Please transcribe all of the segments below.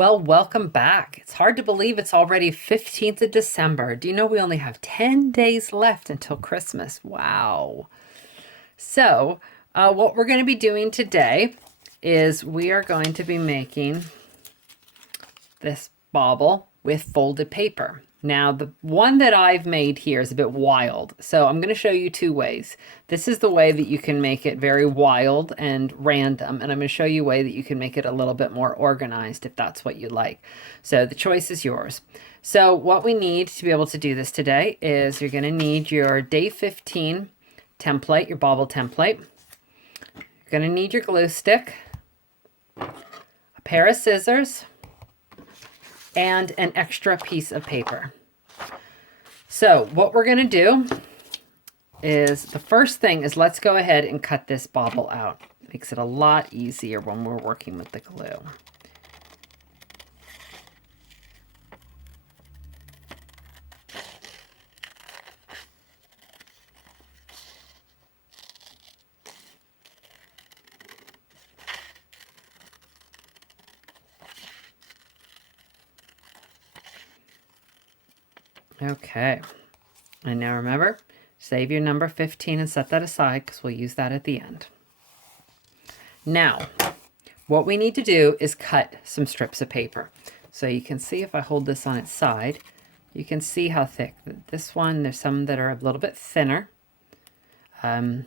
Well, welcome back. It's hard to believe it's already 15th of December. Do you know we only have 10 days left until Christmas? Wow. So, what we're going to be doing today is we are going to be making this bauble with folded paper. Now, the one that I've made here is a bit wild, so I'm going to show you two ways. This is the way that you can make it very wild and random, and I'm going to show you a way that you can make it a little bit more organized if that's what you like. So the choice is yours. So what we need to be able to do this today is you're going to need your day 15 template, your bauble template. You're going to need your glue stick, a pair of scissors, and an extra piece of paper. So what we're going to do is the first thing is let's go ahead and cut this bauble out. It makes it a lot easier when we're working with the glue. Okay, and now remember, save your number 15 and set that aside because we'll use that at the end. Now, what we need to do is cut some strips of paper. So you can see if I hold this on its side, you can see how thick. This one, there's some that are a little bit thinner. And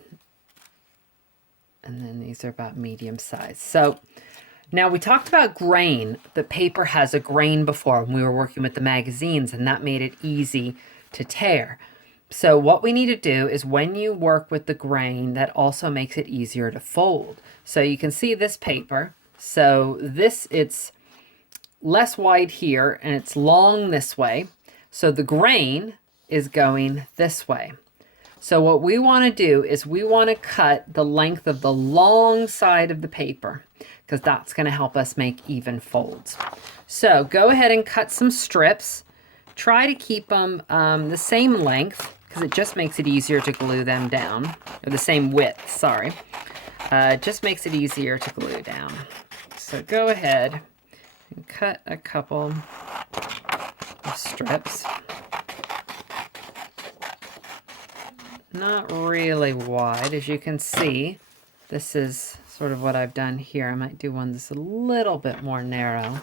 then these are about medium size. So now we talked about grain. The paper has a grain before when we were working with the magazines, and that made it easy to tear. So what we need to do is when you work with the grain, that also makes it easier to fold. So you can see this paper. So this, it's less wide here and it's long this way. So the grain is going this way. So what we want to do is we want to cut the length of the long side of the paper because that's going to help us make even folds. So go ahead and cut some strips. Try to keep them the same length because it just makes it easier to glue them down, or the same width, sorry. It just makes it easier to glue down. So go ahead and cut a couple of strips. Not really wide, as you can see. This is sort of what I've done here. I might do one that's a little bit more narrow.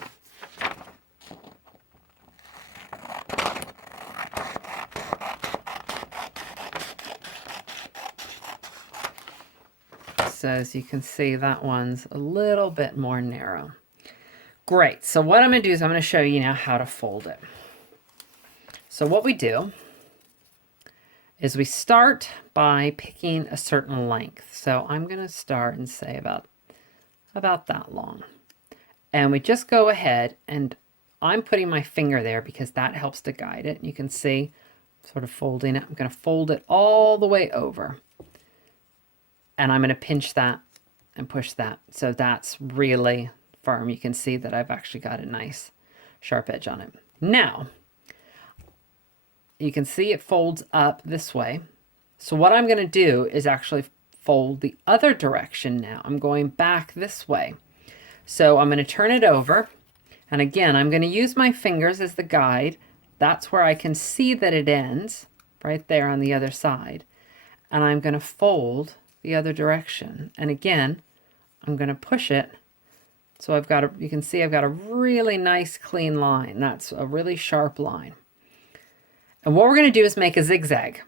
So as you can see, that one's a little bit more narrow. Great, so what I'm going to do is I'm going to show you now how to fold it. So what we do is we start by picking a certain length. So I'm going to start and say about that long. And we just go ahead, and I'm putting my finger there because that helps to guide it. You can see sort of folding it. I'm going to fold it all the way over. And I'm going to pinch that and push that. So that's really firm. You can see that I've actually got a nice sharp edge on it. Now, you can see it folds up this way. So what I'm going to do is actually fold the other direction now. I'm going back this way. So I'm going to turn it over. And again, I'm going to use my fingers as the guide. That's where I can see that it ends, right there on the other side. And I'm going to fold the other direction. And again, I'm going to push it. So I've got you can see I've got a really nice clean line. That's a really sharp line. And what we're going to do is make a zigzag.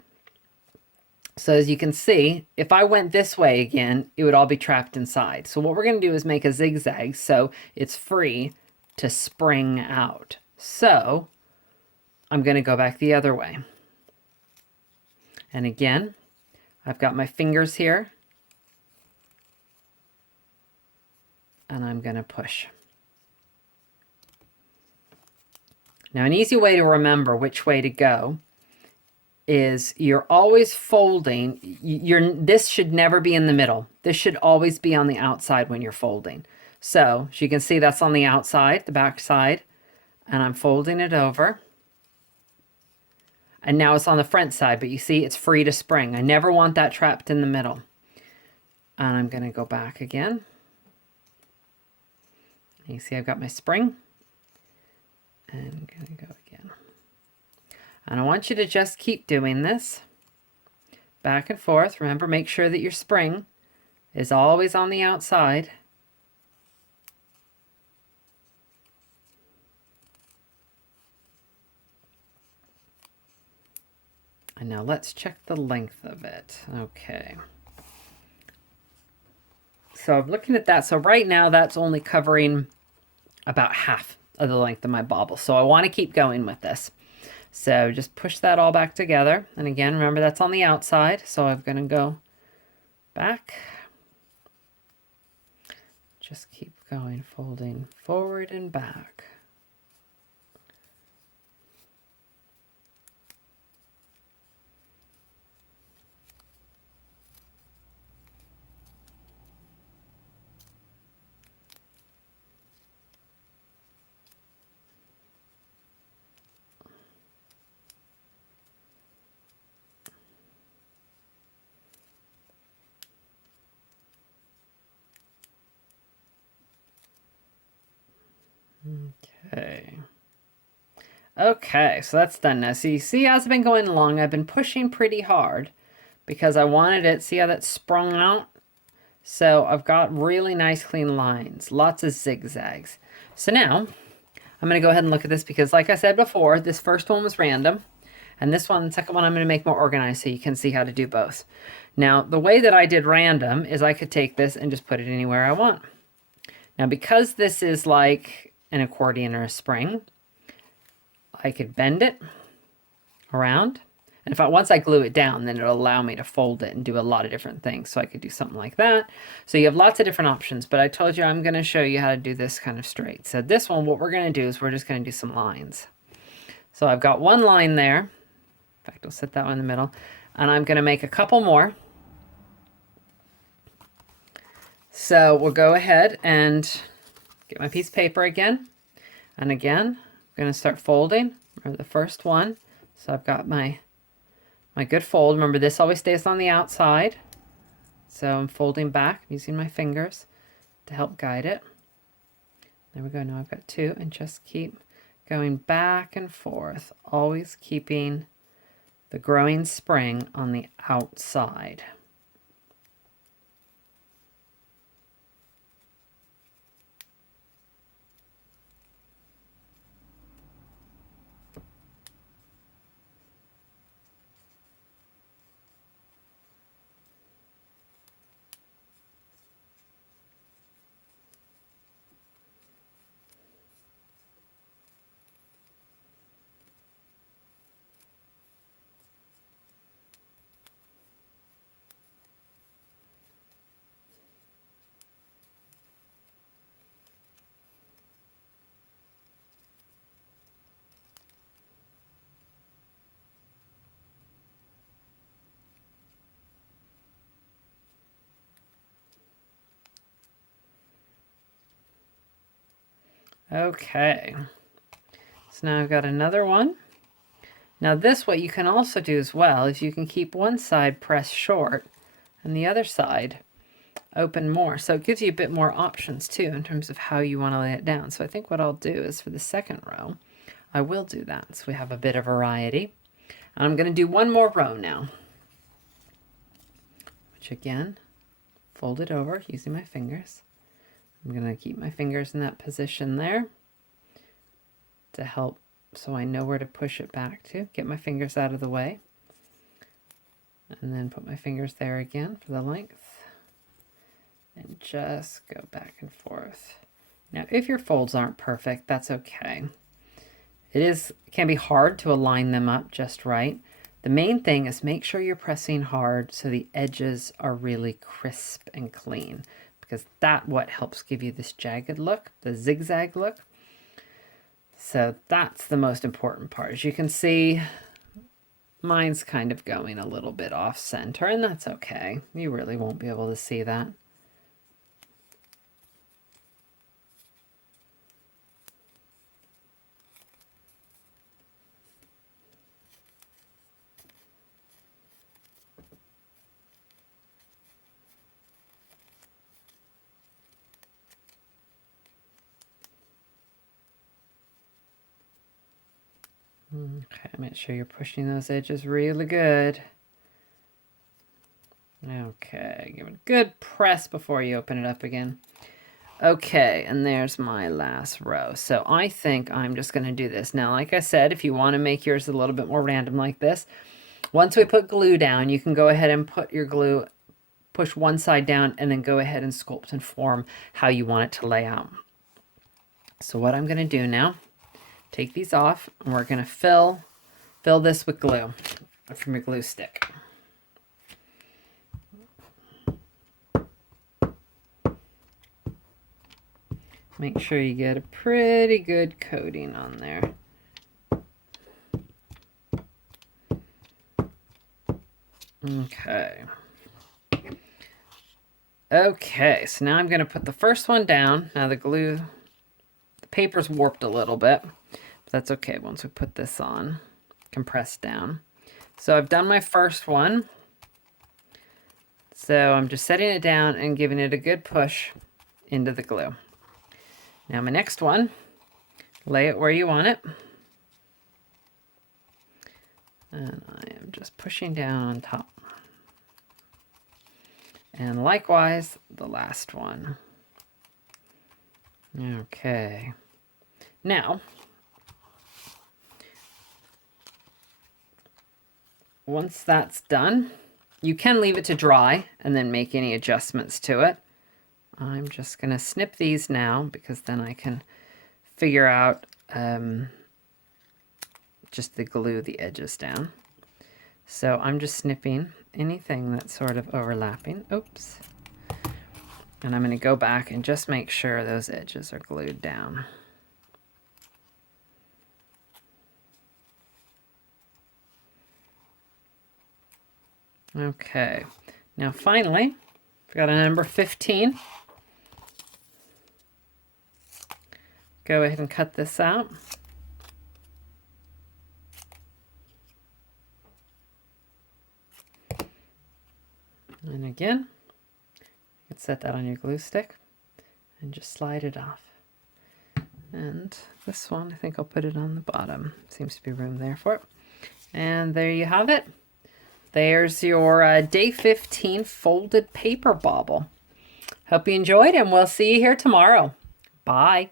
So as you can see, if I went this way again, it would all be trapped inside. So what we're going to do is make a zigzag so it's free to spring out. So I'm going to go back the other way. And again, I've got my fingers here. And I'm going to push. Now, an easy way to remember which way to go is you're always folding. This should never be in the middle. This should always be on the outside when you're folding. So, as you can see, that's on the outside, the back side, and I'm folding it over. And now it's on the front side, but you see it's free to spring. I never want that trapped in the middle. And I'm going to go back again. You see I've got my spring. And gonna go again. And I want you to just keep doing this back and forth. Remember, make sure that your spring is always on the outside. And now let's check the length of it. Okay. So I'm looking at that. So right now that's only covering about half of the length of my bobble. So I want to keep going with this. So just push that all back together. And again, remember that's on the outside. So I'm going to go back. Just keep going, folding forward and back. Okay. Okay, so that's done now. So you see as I've been going along, I've been pushing pretty hard because I wanted it. See how that sprung out? So I've got really nice clean lines, lots of zigzags. So now I'm going to go ahead and look at this because like I said before, this first one was random. And this one, the second one, I'm going to make more organized so you can see how to do both. Now, the way that I did random is I could take this and just put it anywhere I want. Now, because this is like an accordion or a spring, I could bend it around. And once I glue it down, then it'll allow me to fold it and do a lot of different things. So I could do something like that. So you have lots of different options, but I told you I'm going to show you how to do this kind of straight. So this one, what we're going to do is we're just going to do some lines. So I've got one line there. In fact, I'll set that one in the middle. And I'm going to make a couple more. So we'll go ahead and get my piece of paper again. And again, I'm going to start folding. Remember the first one. So I've got my good fold. Remember, this always stays on the outside. So I'm folding back using my fingers to help guide it. There we go. Now I've got two, and just keep going back and forth, always keeping the growing spring on the outside. Okay, so now I've got another one. Now this, what you can also do as well is you can keep one side pressed short and the other side open more. So it gives you a bit more options too in terms of how you want to lay it down. So I think what I'll do is for the second row, I will do that. So we have a bit of variety. And I'm going to do one more row now, which again, fold it over using my fingers. I'm going to keep my fingers in that position there to help so I know where to push it back to. Get my fingers out of the way. And then put my fingers there again for the length. And just go back and forth. Now, if your folds aren't perfect, that's okay. It can be hard to align them up just right. The main thing is make sure you're pressing hard so the edges are really crisp and clean, because that's what helps give you this jagged look, the zigzag look. So that's the most important part. As you can see, mine's kind of going a little bit off center, and that's okay. You really won't be able to see that. Okay, make sure you're pushing those edges really good. Okay, give it a good press before you open it up again. Okay, and there's my last row. So I think I'm just going to do this. Now, like I said, if you want to make yours a little bit more random like this, once we put glue down, you can go ahead and put your glue, push one side down, and then go ahead and sculpt and form how you want it to lay out. So what I'm going to do now, take these off, and we're going to fill this with glue from your glue stick. Make sure you get a pretty good coating on there. Okay. Okay, so now I'm going to put the first one down. Now the paper's warped a little bit, but that's okay once we put this on, compressed down. So I've done my first one. So I'm just setting it down and giving it a good push into the glue. Now my next one, lay it where you want it. And I am just pushing down on top. And likewise, the last one. Okay. Now, once that's done, you can leave it to dry and then make any adjustments to it. I'm just going to snip these now because then I can figure out just to glue the edges down. So I'm just snipping anything that's sort of overlapping. Oops. And I'm going to go back and just make sure those edges are glued down. Okay. Now finally, I've got a number 15. Go ahead and cut this out. And again, you can set that on your glue stick and just slide it off. And this one, I think I'll put it on the bottom. Seems to be room there for it. And there you have it. There's your day 15 folded paper bauble. Hope you enjoyed, and we'll see you here tomorrow. Bye.